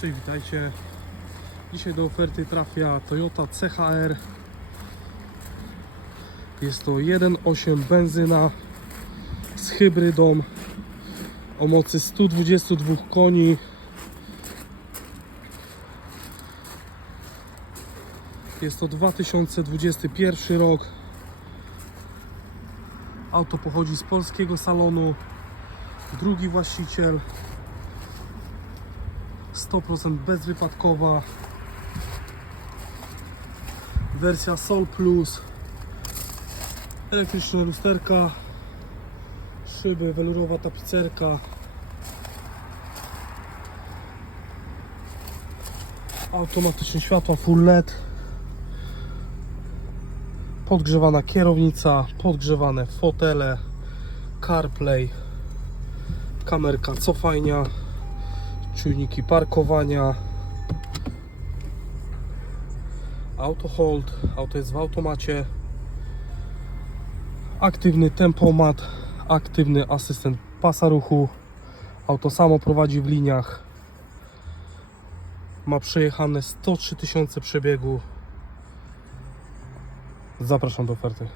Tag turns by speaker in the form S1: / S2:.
S1: Cześć, witajcie. Dzisiaj do oferty trafia Toyota CHR. Jest to 1.8 benzyna z hybrydą o mocy 122 koni. Jest to 2021 rok. Auto pochodzi z polskiego salonu. Drugi właściciel. 100% bezwypadkowa. Wersja Sol Plus. Elektryczne lusterka. Szyby, welurowa tapicerka. Automatyczne światła full LED. Podgrzewana kierownica, podgrzewane fotele, CarPlay, kamerka cofania czujniki parkowania. Auto hold auto jest w automacie. Aktywny tempomat aktywny asystent pasa ruchu. Auto samo prowadzi w liniach. Ma przejechane 103 tysiące przebiegu. Zapraszam do oferty